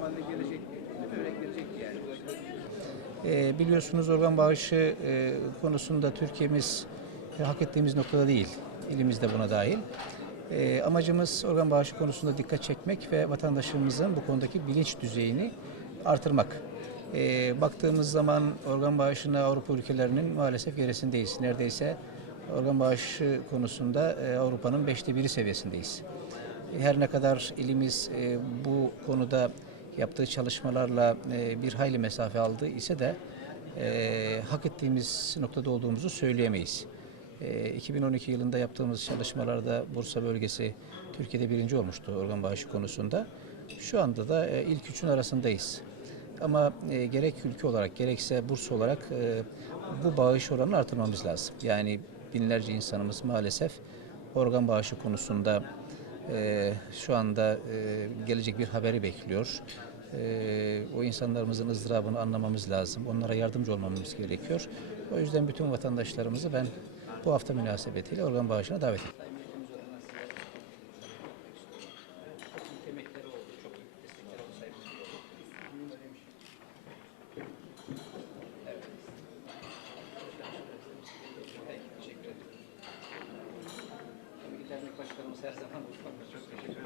normalde gelecek, örnek gelecek yani. E, biliyorsunuz organ bağışı e, konusunda Türkiye'miz e, hak ettiğimiz noktada değil. Elimiz de buna dahil. E, amacımız organ bağışı konusunda dikkat çekmek ve vatandaşımızın bu konudaki bilinç düzeyini artırmak. E, baktığımız zaman organ bağışına Avrupa ülkelerinin maalesef gerisindeyiz. Neredeyse organ bağışı konusunda e, Avrupa'nın beşte biri seviyesindeyiz. Her ne kadar elimiz e, bu konuda yaptığı çalışmalarla e, bir hayli mesafe aldı ise de e, hak ettiğimiz noktada olduğumuzu söyleyemeyiz. E, 2012 yılında yaptığımız çalışmalarda Bursa bölgesi Türkiye'de birinci olmuştu organ bağışı konusunda. Şu anda da e, ilk üçün arasındayız. Ama e, gerek ülke olarak gerekse Bursa olarak e, bu bağış oranını artırmamız lazım. Yani binlerce insanımız maalesef organ bağışı konusunda e, şu anda e, gelecek bir haberi bekliyor. E, o insanlarımızın ızdırabını anlamamız lazım. Onlara yardımcı olmamız gerekiyor. O yüzden bütün vatandaşlarımızı ben bu hafta münasebetiyle organ bağışına davet ediyorum. Her zaman çok teşekkür ederim.